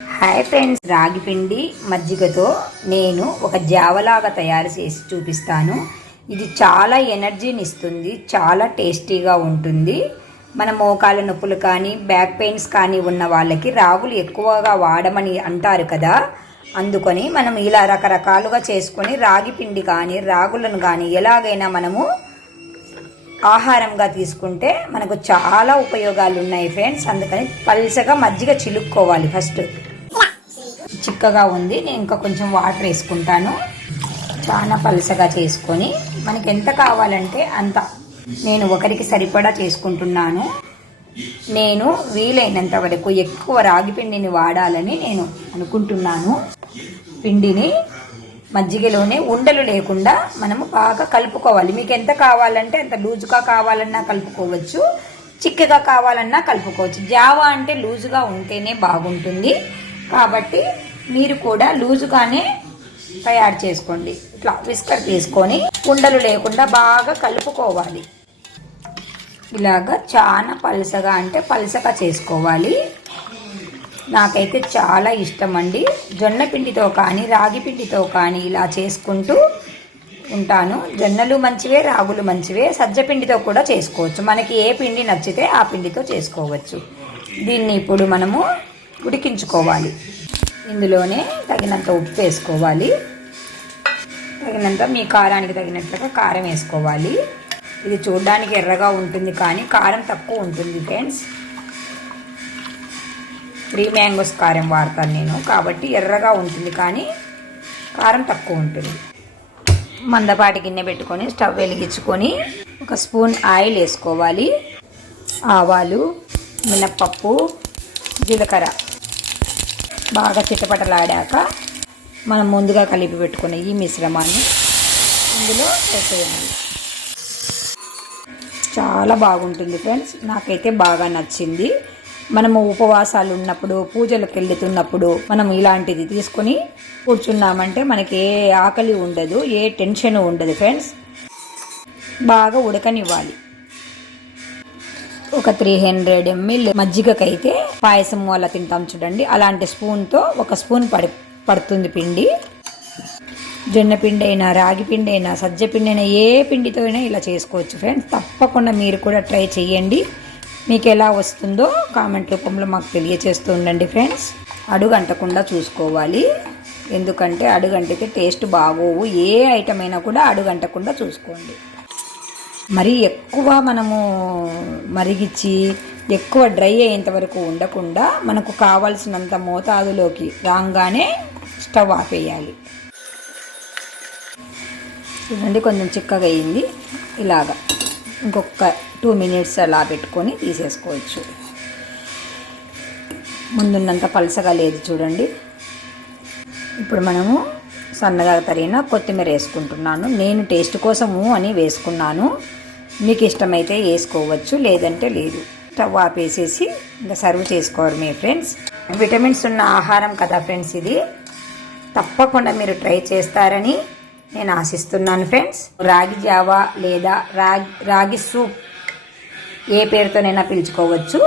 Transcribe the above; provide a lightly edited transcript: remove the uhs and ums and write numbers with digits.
Hi friends, రాగి పిండి మజ్జిగతో నేను ఒక జావలాగా తయారు చేసి చూపిస్తాను. ఇది చాలా ఎనర్జీని ఇస్తుంది, చాలా టేస్టీగా ఉంటుంది. మన మోకాల నొప్పులు కానీ బ్యాక్ పెయిన్స్ కానీ ఉన్న వాళ్ళకి రాగులు ఎక్కువగా వాడమని అంటారు కదా, అందుకని మనం ఇలా రకరకాలుగా చేసుకొని రాగి పిండి కానీ రాగులను కానీ ఎలాగైనా మనము ఆహారంగా తీసుకుంటే మనకు చాలా ఉపయోగాలు ఉన్నాయి ఫ్రెండ్స్. అందుకని పల్చగా మజ్జిగ చిలుక్కోవాలి. ఫస్ట్ చిక్కగా ఉంది, నేను ఇంకా కొంచెం వాటర్ వేసుకుంటాను. చాలా పలసగా చేసుకొని మనకి ఎంత కావాలంటే అంత నేను ఒకరికి సరిపడా చేసుకుంటున్నాను. నేను వీలైనంత వరకు ఎక్కువ రాగి పిండిని వాడాలని నేను అనుకుంటున్నాను. పిండిని మజ్జిగలోనే ఉండలు లేకుండా మనము బాగా కలుపుకోవాలి. మీకు ఎంత కావాలంటే అంత లూజుగా కావాలన్నా కలుపుకోవచ్చు, చిక్కగా కావాలన్నా కలుపుకోవచ్చు. జావా అంటే లూజుగా ఉంటేనే బాగుంటుంది, కాబట్టి మీరు కూడా లూజుగానే తయారు చేసుకోండి. ఇట్లా విస్కర్ తీసుకొని ఉండలు లేకుండా బాగా కలుపుకోవాలి. ఇలాగా చాలా పలసగా అంటే పలసగా చేసుకోవాలి. నాకైతే చాలా ఇష్టం అండి. జొన్న పిండితో కానీ రాగి పిండితో కానీ ఇలా చేసుకుంటూ ఉంటాను. జొన్నలు మంచివే, రాగులు మంచివే, సజ్జ పిండితో కూడా చేసుకోవచ్చు. మనకి ఏ పిండి నచ్చితే ఆ పిండితో చేసుకోవచ్చు. దీన్ని ఇప్పుడు మనము ఉడికించుకోవాలి. ఇందులోనే తగినంత ఉప్పు వేసుకోవాలి, తగినంత మీ కారానికి తగినట్లుగా కారం వేసుకోవాలి. ఇది చూడడానికి ఎర్రగా ఉంటుంది కానీ కారం తక్కువ ఉంటుంది ఫ్రెండ్స్. 3 మ్యాంగోస్ కారం వాడతాను నేను, కాబట్టి ఎర్రగా ఉంటుంది కానీ కారం తక్కువ ఉంటుంది. మందపాటి గిన్నె పెట్టుకొని స్టవ్ వెలిగించుకొని 1 స్పూన్ ఆయిల్ వేసుకోవాలి. ఆవాలు, మినప్పప్పు, జీలకర్ర బాగా చిటపటలాడాక మనం ముందుగా కలిపి పెట్టుకున్న ఈ మిశ్రమాన్ని ఇందులో వేసేయాలి. చాలా బాగుంటుంది ఫ్రెండ్స్, నాకైతే బాగా నచ్చింది. మనము ఉపవాసాలు ఉన్నప్పుడు, పూజలకు వెళ్తున్నప్పుడు మనం ఇలాంటిది తీసుకొని కూర్చున్నామంటే మనకి ఏ ఆకలి ఉండదు, ఏ టెన్షన్ ఉండదు ఫ్రెండ్స్. బాగా ఉడకనివ్వాలి. ఒక 300 ml మజ్జిగకైతే పాయసం అలా తింటాం చూడండి, అలాంటి స్పూన్తో 1 స్పూన్ పడుతుంది పిండి. జొన్న పిండి అయినా రాగి పిండి అయినా సజ్జ పిండి అయినా ఏ పిండితో అయినా ఇలా చేసుకోవచ్చు ఫ్రెండ్స్. తప్పకుండా మీరు కూడా ట్రై చేయండి. మీకు ఎలా వస్తుందో కామెంట్ రూపంలో మాకు తెలియచేస్తూ ఉండండి ఫ్రెండ్స్. అడుగంటకుండా చూసుకోవాలి, ఎందుకంటే అడుగంటితే టేస్ట్ బాగోవు. ఏ ఐటమ్ అయినా కూడా అడుగంటకుండా చూసుకోండి. మరీ ఎక్కువ మనము మరిగించి ఎక్కువ డ్రై అయ్యేంత వరకు ఉండకుండా మనకు కావాల్సినంత మోతాదులోకి రాగానే స్టవ్ ఆపేయాలి. చూడండి, కొంచెం చిక్కగా అయింది. ఇలాగా ఇంకొక 2 minutes అలా పెట్టుకొని తీసేసుకోవచ్చు. ముందున్నంత పలసగా లేదు చూడండి. ఇప్పుడు మనము సన్నగా తరిగిన కొత్తిమీర వేసుకుంటున్నాను. నేను టేస్ట్ కోసము అని వేసుకున్నాను, మీకు ఇష్టమైతే వేసుకోవచ్చు, లేదంటే లేదు. స్టవ్ ఆపేసేసి ఇంకా సర్వ్ చేసుకోవడమే ఫ్రెండ్స్. విటమిన్స్ ఉన్న ఆహారం కదా ఫ్రెండ్స్, ఇది తప్పకుండా మీరు ట్రై చేస్తారని నేను ఆశిస్తున్నాను ఫ్రెండ్స్. రాగి జావా లేదా రాగి సూప్ ఏ పేరుతోనైనా పిలుచుకోవచ్చు.